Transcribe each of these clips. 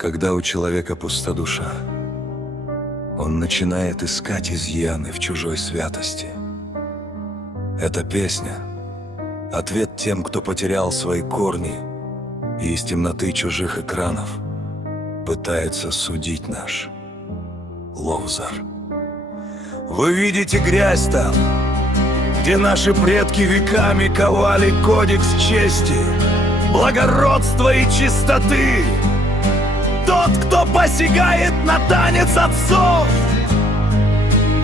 Когда у человека пуста душа, он начинает искать изъяны в чужой святости. Эта песня — ответ тем, кто потерял свои корни и из темноты чужих экранов пытается судить наш Ловзар. Вы видите грязь там, где наши предки веками ковали кодекс чести, благородства и чистоты. Тот, кто посягает на танец отцов,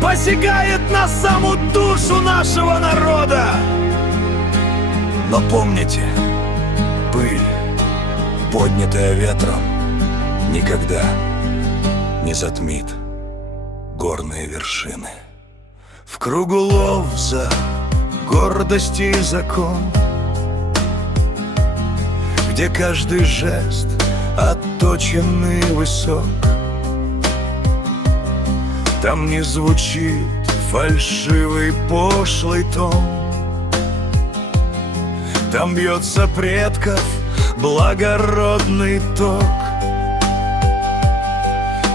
посягает на саму душу нашего народа. Но помните, пыль, поднятая ветром, никогда не затмит горные вершины. В кругу Ловза гордости и закон, где каждый жест отточенный высок. Там не звучит фальшивый пошлый тон, там бьется предков благородный ток.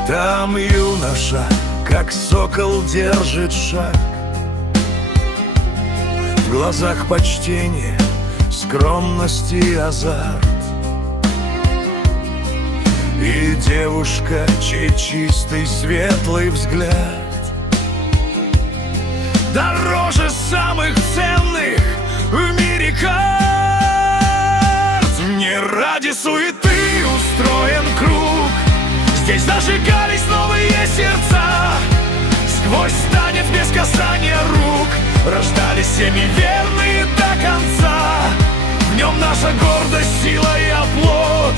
Там юноша, как сокол, держит шаг, в глазах почтение, скромность и азарт. И девушка, чей чистый светлый взгляд дороже самых ценных в мире карт. Не ради суеты устроен круг, здесь зажигались новые сердца. Сквозь танец без касания рук рождались семьи верные до конца. В нем наша гордость, сила и оплот,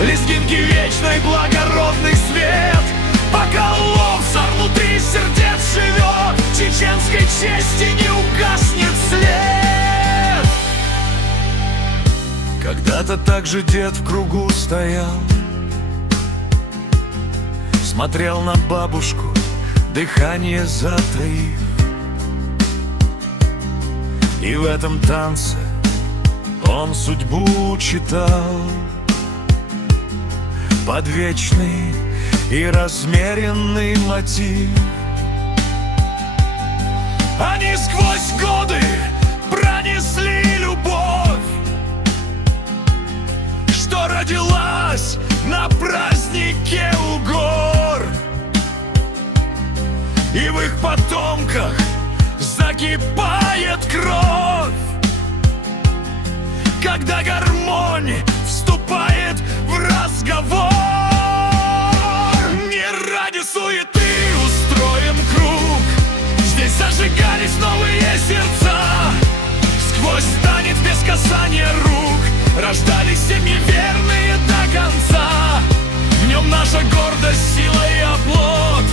лезгинки вечный благородный свет. Пока Ловзар внутри сердец живет, чеченской чести не угаснет след. Когда-то также дед в кругу стоял, смотрел на бабушку, дыхание затаив. И в этом танце он судьбу читал под вечный и размеренный мотив. Они сквозь годы пронесли любовь, что родилась на празднике у гор. И в их потомках закипает кровь, когда гармонь вступает в разговор. Не ради суеты устроен круг, здесь зажигались новые сердца. Сквозь танец без касания рук рождались семьи верные до конца. В нем наша гордость, сила и оплот,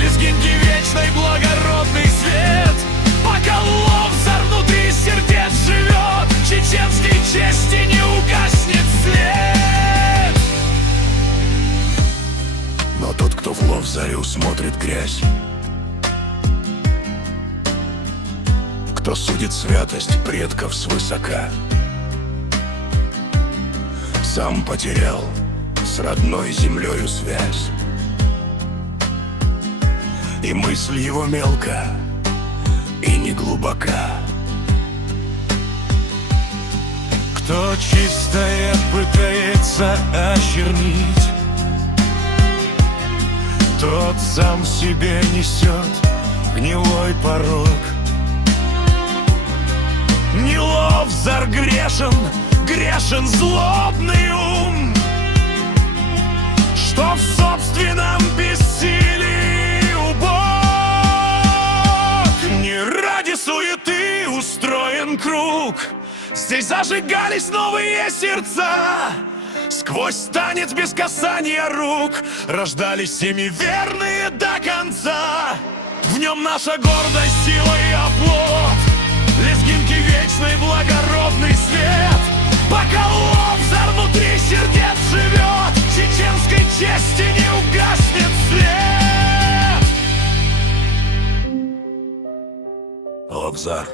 лезгинки вечный благородный свет. Пока Ловзар внутри сердец живет, чеченской чести не угаснет след. Но тот, кто в Ловзаре усмотрит грязь, кто судит святость предков свысока, сам потерял с родной землею связь. И мысль его мелка и не глубока. Кто чистое пытается очернить, тот сам себе несет гнилой порок. Не Ловзар грешен, грешен злобный ум, что в собственном бессилии убог. Не ради суеты устроен круг, здесь зажигались новые сердца. Сквозь танец без касания рук рождались семьи верные до конца. В нем наша гордость, сила и оплот, лезгинки вечный благородный свет. Пока Ловзар внутри сердец живет, чеченской чести не угаснет след. Ловзар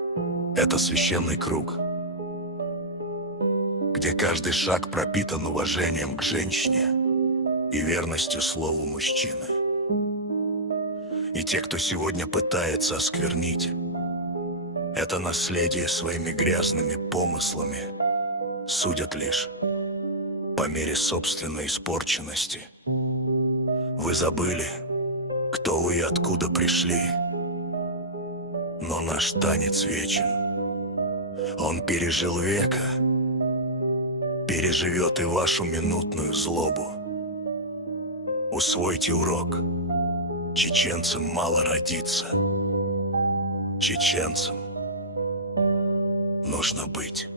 — это священный круг, где каждый шаг пропитан уважением к женщине, и верностью слову мужчины. И те, кто сегодня пытается осквернить это наследие своими грязными помыслами, судят лишь по мере собственной испорченности. Вы забыли, кто вы и откуда пришли, но наш танец вечен. Он пережил века, переживет и вашу минутную злобу. Усвойте урок. Чеченцам мало родиться. Чеченцам нужно быть.